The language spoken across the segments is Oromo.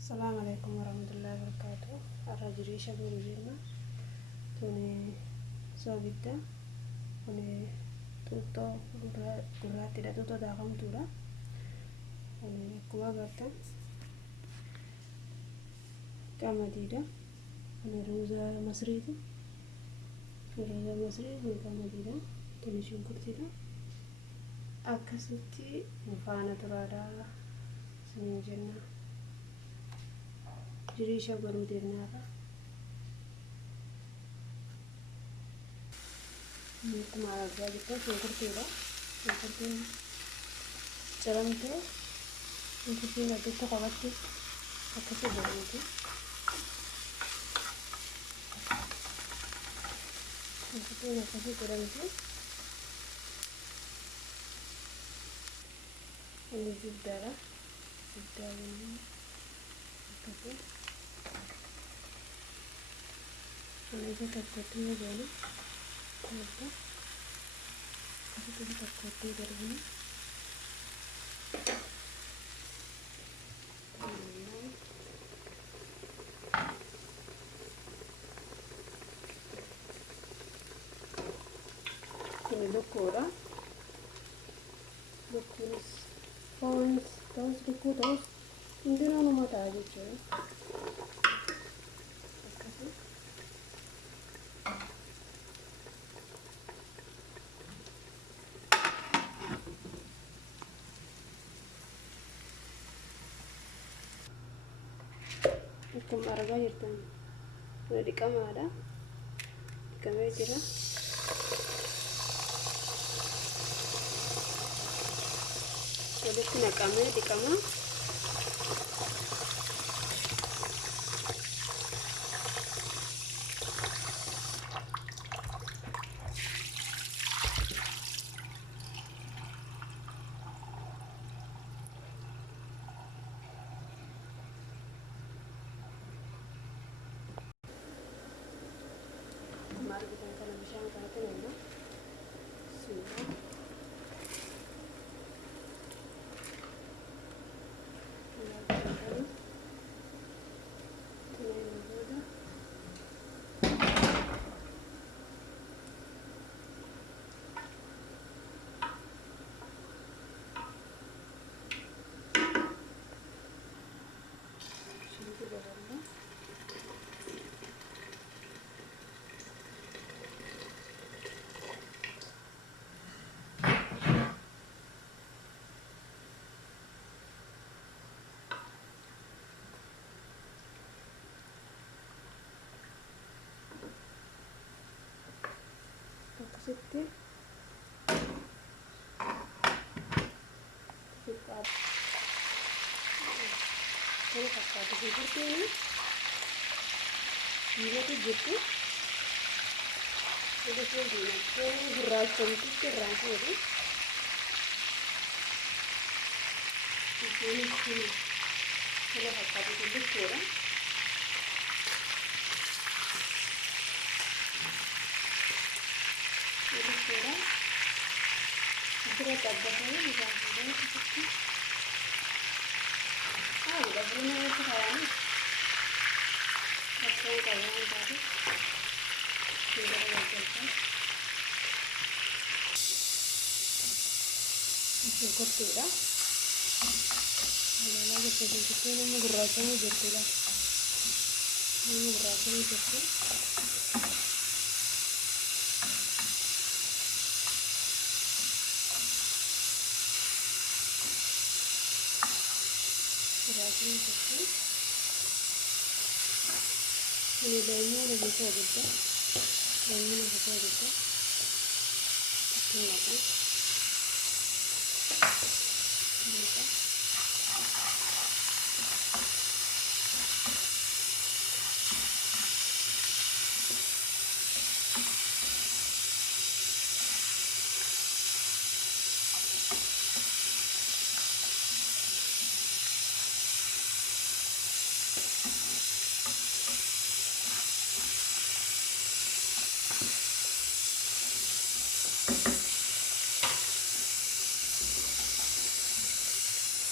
السلام عليكم ورحمة الله وبركاته. الرجل شغل جينا توني صوبيتا توني توتو قراتي دا توتو دا قم تورا توني كوا غتا كامديدا توني روزا مصريتي روزا مصري توني كامديدا توني شنكرتيدا أكسوتي مفانا ترادا سنين جنة جريشة برو ديرناها तुम्हारा गया शंकरतीरा शंकरती चरमते शंकरती नदी तो कवती अक्से बोलती शंकरती नदी चरमते ini judara ini tapi ini kita kotinya jadi apa kita koti dari ini ini lokora lokuris pons terus terus ini nama mata aja cuy Ikan marga jirtan udah dikama ada dikama jira udah kena kama dikama mari kita akan bersama kalian ya sudah Sedikit kita kalau pakai seperti ini tuh gitu udah segini tuh beras cantik keras ini kalau pakai seperti ini Sudah terbuatnya juga sudah seperti udah punya itu kayaknya pakai kayaknya tadi sudah terbuat cukup tidak ada lagi sedikit ini gurasanya jadi ini gurasanya jadi ini seperti ini daunnya lebih besar gitu daunnya lebih besar gitu ini kan ini kan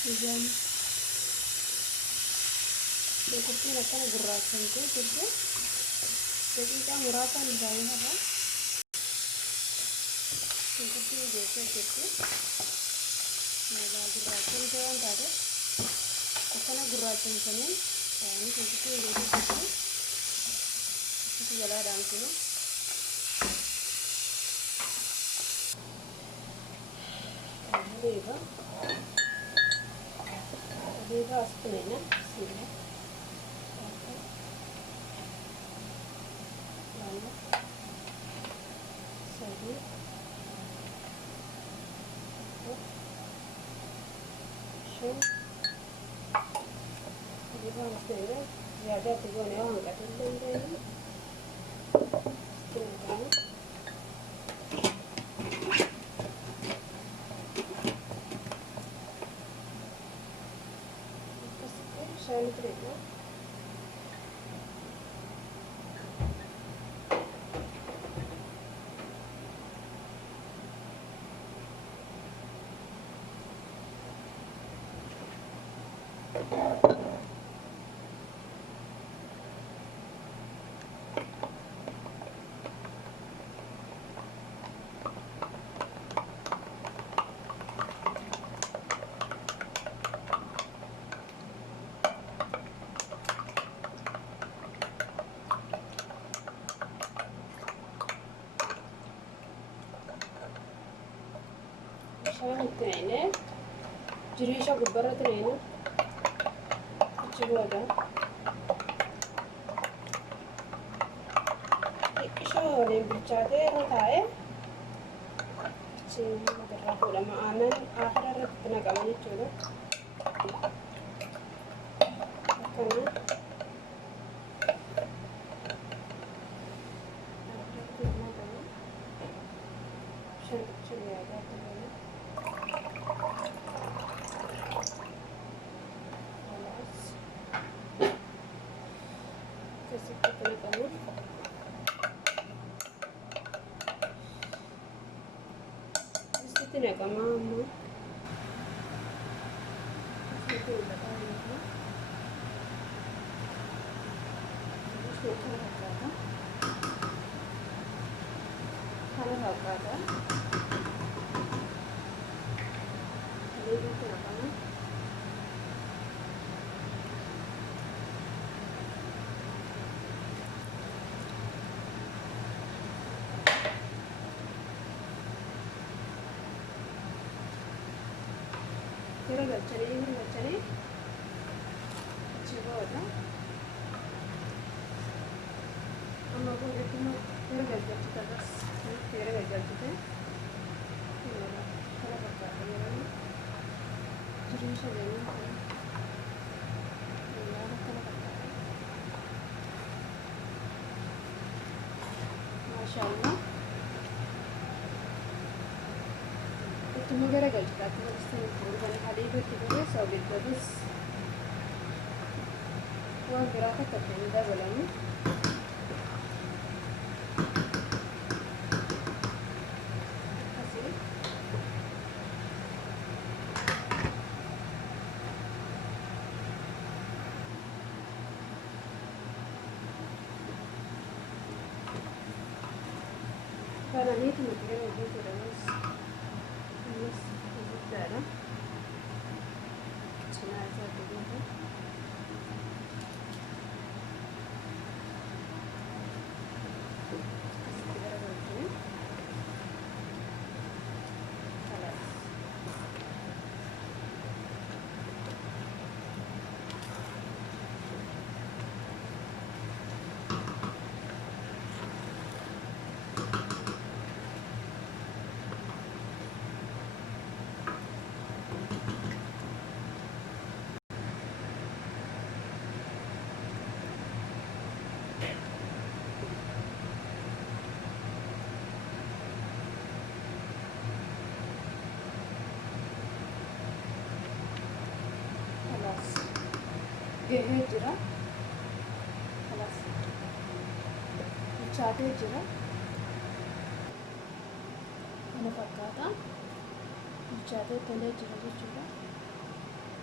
Ijaan shunkurtiin akkana gurraachamtee jirti. Daqiiqaa muraasaan isaanii hafa. Shunkurtiin geessee jirti. Meeshaa gurraachamtee waan taateef akkana gurraachamsanii isaanii shunkurtiin geessee jirti. Akkasii jalaadhaan kunoo. Deva aspettare, sì. Allora, sali. Scendi. Deva aspettare, ya già ti vuole anche tutto il bene. Shine prego. Shine trene. Jirisha gubbara trene. Chihuahua. Isha waliin bilchaatee irra taa'ee achiin irraa fuudhama. Aannan aakhira irratti naqama jechuudha. Akkana. Tidak mama. Itu udah tahu ya. Sudah apa? Kalau apa? Ini itu apa? Kira gacane Chihuahua. Amma ko itu kira gacane terus kira gacane. Kalau pakai ini jadi saya ini. Masya Allah. Itu gara gacane terus bukan hari itu kita sabit terus. Wah berapa terjadi dalam karena ini kemudian itu terus darah jenazah begitu. Gahee jira. Kalas. Bilchaatee jira. Kana fakkaata. Bilchaatee tolee jira jechuudha.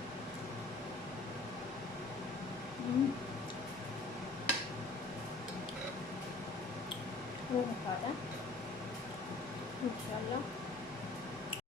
kana fakkaata. Inshaallah